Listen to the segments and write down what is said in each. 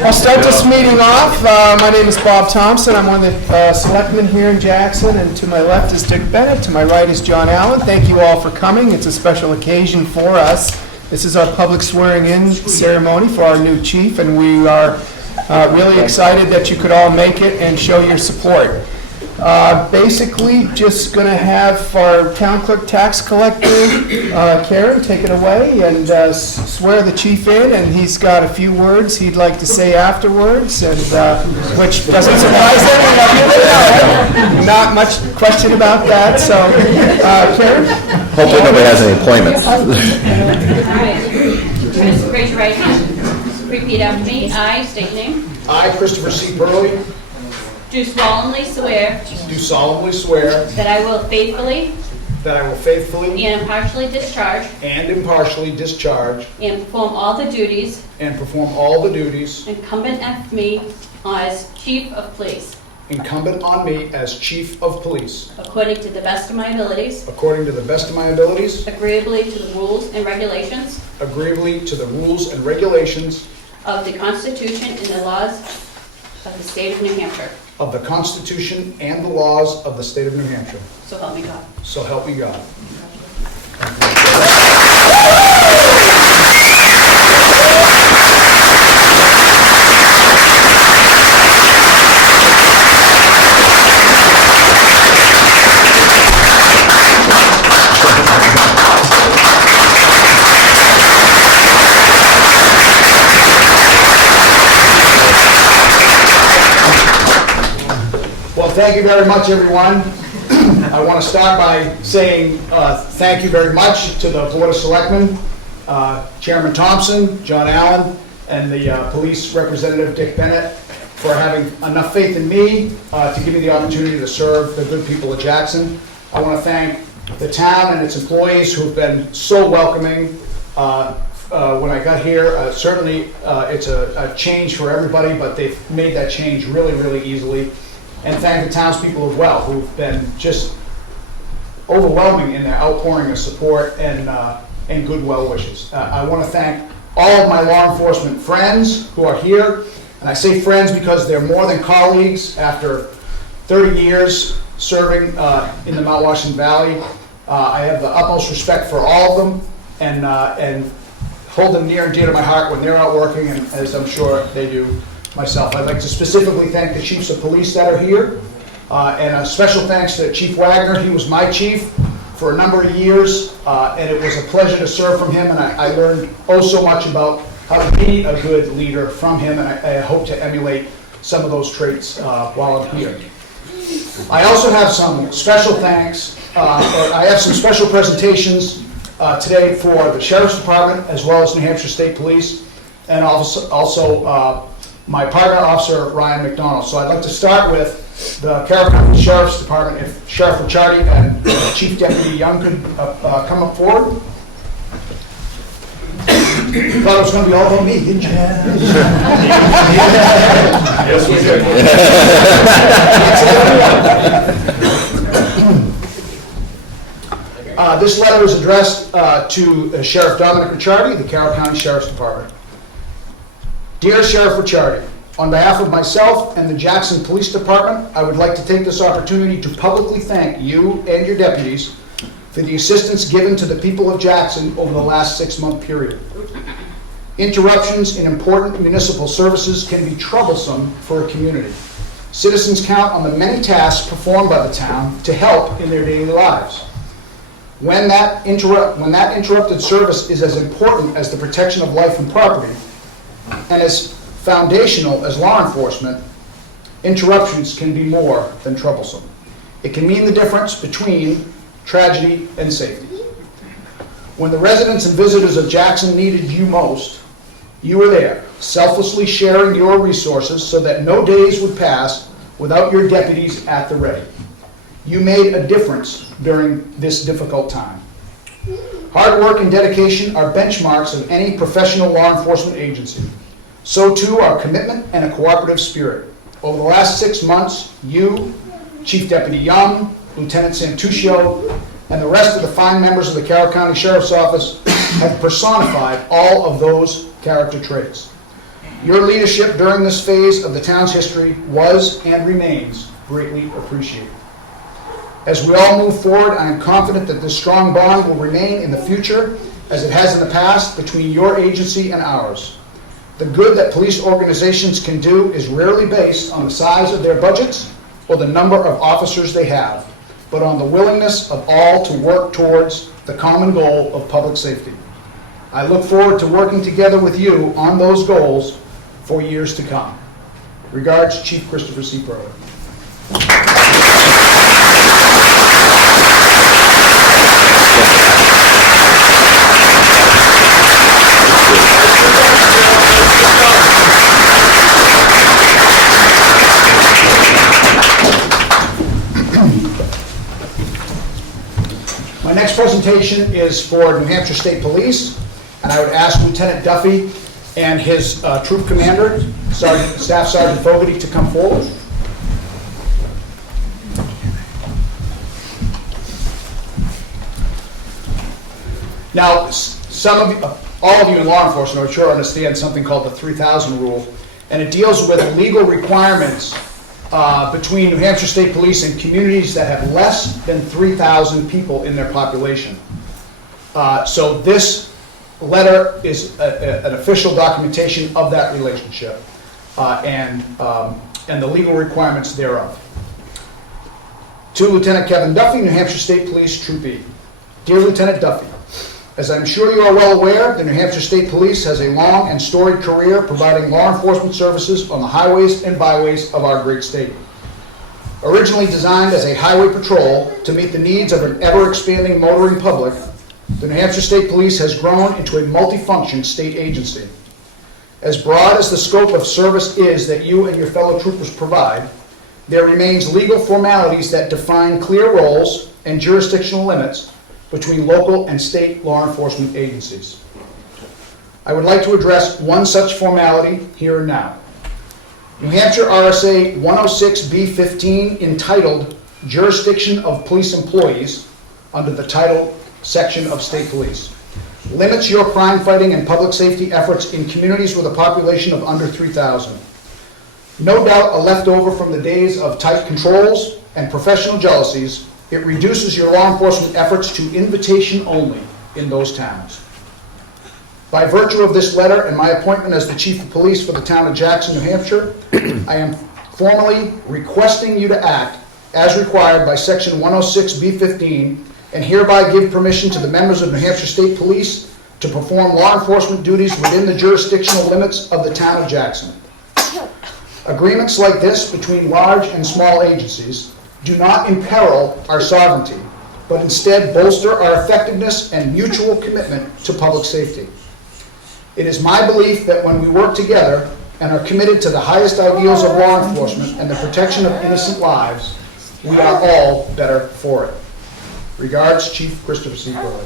I'll start this meeting off. My name is Bob Thompson. I'm one of the selectmen here in Jackson, and to my left is Dick Bennett. To my right is John Allen. Thank you all for coming. It's a special occasion for us. This is our public swearing-in ceremony for our new chief, and we are really excited that you could all make it and show your support. Basically, just going to have our town clerk tax collector, Carroll, take it away and swear the chief in, and he's got a few words he'd like to say afterwards, and which doesn't surprise anyone. Not much question about that, so Carroll? Hopefully nobody has any appointments. All right. Just raise your right hand. Repeat after me. I state your name. I, Christopher C. Burley, Do solemnly swear do solemnly swear that I will faithfully that I will faithfully and impartially discharge and impartially discharge and perform all the duties incumbent on me as Chief of Police, incumbent on me as Chief of Police, according to the best of my abilities, according to the best of my abilities, agreeably to the rules and regulations agreeably to the rules and regulations of the Constitution and the laws of the state of New Hampshire. of the Constitution and the laws of the state of New Hampshire. So help me God. So help me God. Well, thank you very much, everyone. I want to start by saying thank you very much to the Board of Selectmen, Chairman Thompson, John Allen, and the police representative, Dick Bennett, for having enough faith in me to give me the opportunity to serve the good people of Jackson. I want to thank the town and its employees who have been so welcoming when I got here. Certainly, it's a change for everybody, but they've made that change really, really easily. And thank the townspeople as well, who've been just overwhelming in their outpouring of support and good well wishes. I want to thank all of my law enforcement friends who are here. And I say friends because they're more than colleagues. After 30 years serving in the Mount Washington Valley, I have the utmost respect for all of them and hold them near and dear to my heart when they're out working, and as I'm sure they do myself. I'd like to specifically thank the chiefs of police that are here, and a special thanks to Chief Wagner. He was my chief for a number of years, and it was a pleasure to serve from him, and I learned so much about how to be a good leader from him, and I hope to emulate some of those traits while I'm here. I also have some special thanks, I have some special presentations today for the Sheriff's Department as well as New Hampshire State Police, and also my partner officer, Ryan McDonagh. So I'd like to start with the Carroll County Sheriff's Department. If Sheriff Ricciardi and Chief Deputy Young could come up forward. You thought it was going to be all about me, didn't you? Yes, we did. This letter is addressed to Sheriff Dominic Ricciardi, the Carroll County Sheriff's Department. Dear Sheriff Ricciardi, on behalf of myself and the Jackson Police Department, I would like to take this opportunity to publicly thank you and your deputies for the assistance given to the people of Jackson over the last 6-month period. Interruptions in important municipal services can be troublesome for a community. Citizens count on the many tasks performed by the town to help in their daily lives. When that interrupted service is as important as the protection of life and property, and as foundational as law enforcement, interruptions can be more than troublesome. It can mean the difference between tragedy and safety. When the residents and visitors of Jackson needed you most, you were there, selflessly sharing your resources so that no days would pass without your deputies at the ready. You made a difference during this difficult time. Hard work and dedication are benchmarks of any professional law enforcement agency. So too are commitment and a cooperative spirit. Over the last 6 months, you, Chief Deputy Young, Lieutenant Santuccio, and the rest of the fine members of the Carroll County Sheriff's Office have personified all of those character traits. Your leadership during this phase of the town's history was and remains greatly appreciated. As we all move forward, I am confident that this strong bond will remain in the future, as it has in the past, between your agency and ours. The good that police organizations can do is rarely based on the size of their budgets or the number of officers they have, but on the willingness of all to work towards the common goal of public safety. I look forward to working together with you on those goals for years to come. Regards, Chief Christopher C. Burley. My next presentation is for New Hampshire State Police, and I would ask Lieutenant Duffy and his troop commander, Staff Sergeant Fogarty, to come forward. Now, some of you, all of you in law enforcement, I'm sure, understand something called the 3,000 rule, and it deals with legal requirements between New Hampshire State Police and communities that have less than 3,000 people in their population. So this letter is an official documentation of that relationship and the legal requirements thereof. To Lieutenant Kevin Duffy, New Hampshire State Police, Troop E. Dear Lieutenant Duffy, as I'm sure you are well aware, the New Hampshire State Police has a long and storied career providing law enforcement services on the highways and byways of our great state. Originally designed as a highway patrol to meet the needs of an ever-expanding motoring public, the New Hampshire State Police has grown into a multifunction state agency. As broad as the scope of service is that you and your fellow troopers provide, there remains legal formalities that define clear roles and jurisdictional limits between local and state law enforcement agencies. I would like to address one such formality here and now. New Hampshire RSA 106B15, entitled Jurisdiction of Police Employees, under the title section of State Police, limits your crime fighting and public safety efforts in communities with a population of under 3,000. No doubt a leftover from the days of tight controls and professional jealousies, it reduces your law enforcement efforts to invitation only in those towns. By virtue of this letter and my appointment as the Chief of Police for the town of Jackson, New Hampshire, I am formally requesting you to act as required by Section 106B15 and hereby give permission to the members of New Hampshire State Police to perform law enforcement duties within the jurisdictional limits of the town of Jackson. Agreements like this between large and small agencies do not imperil our sovereignty, but instead bolster our effectiveness and mutual commitment to public safety. It is my belief that when we work together and are committed to the highest ideals of law enforcement and the protection of innocent lives, we are all better for it. Regards, Chief Christopher C. Burley.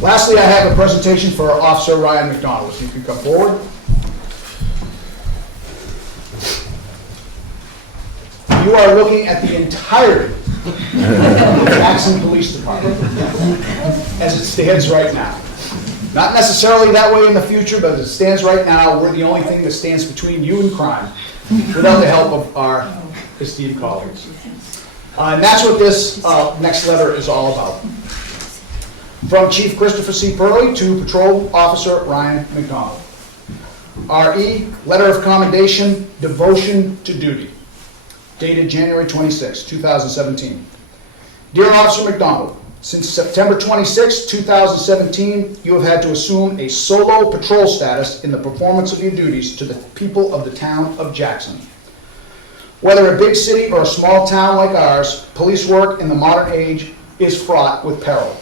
Lastly, I have a presentation for Officer Ryan McDonagh. If you could come forward. You are looking at the entirety of the Jackson Police Department as it stands right now. Not necessarily that way in the future, but as it stands right now, we're the only thing that stands between you and crime, without the help of our esteemed colleagues. And that's what this next letter is all about. From Chief Christopher C. Purley to Patrol Officer Ryan McDonagh. R.E. Letter of Commendation, Devotion to Duty. Dated January 26, 2017. Dear Officer McDonagh, since September 26, 2017, you have had to assume a solo patrol status in the performance of your duties to the people of the town of Jackson. Whether a big city or a small town like ours, police work in the modern age is fraught with peril.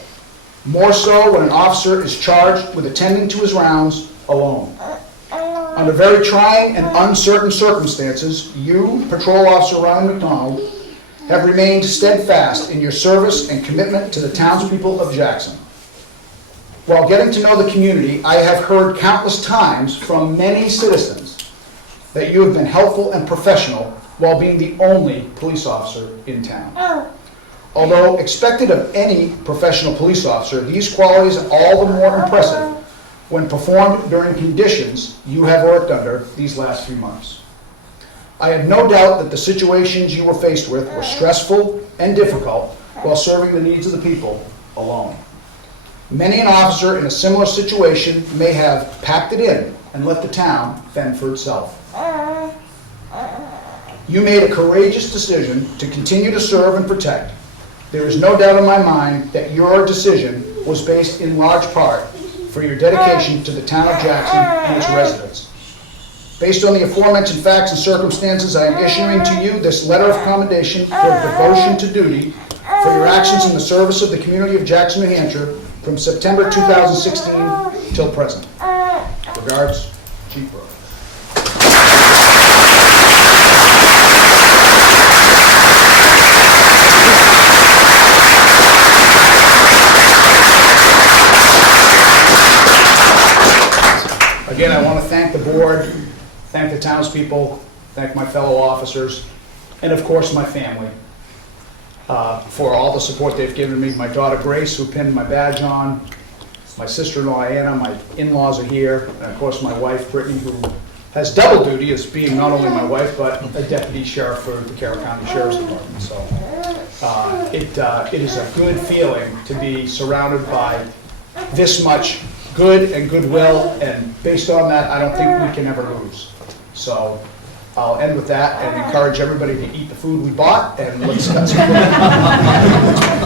More so when an officer is charged with attending to his rounds alone. Under very trying and uncertain circumstances, you, Patrol Officer Ryan McDonagh, have remained steadfast in your service and commitment to the townspeople of Jackson. While getting to know the community, I have heard countless times from many citizens that you have been helpful and professional while being the only police officer in town. Although expected of any professional police officer, these qualities are all the more impressive when performed during conditions you have worked under these last few months. I have no doubt that the situations you were faced with were stressful and difficult while serving the needs of the people alone. Many an officer in a similar situation may have packed it in and let the town fend for itself. You made a courageous decision to continue to serve and protect. There is no doubt in my mind that your decision was based in large part for your dedication to the town of Jackson and its residents. Based on the aforementioned facts and circumstances, I am issuing to you this letter of commendation for devotion to duty for your actions in the service of the community of Jackson, New Hampshire from September 2016 till present. Regards, Chief Brooke. Again, I want to thank the board, thank the townspeople, thank my fellow officers, and of course my family for all the support they've given me. My daughter Grace, who pinned my badge on, my sister-in-law Anna, my in-laws are here, and of course my wife Brittany, who has double duty as being not only my wife but a deputy sheriff for the Carroll County Sheriff's Department. So it is a good feeling to be surrounded by this much good and goodwill, and based on that, I don't think we can ever lose. So I'll end with that and encourage everybody to eat the food we bought, and let's cut some food.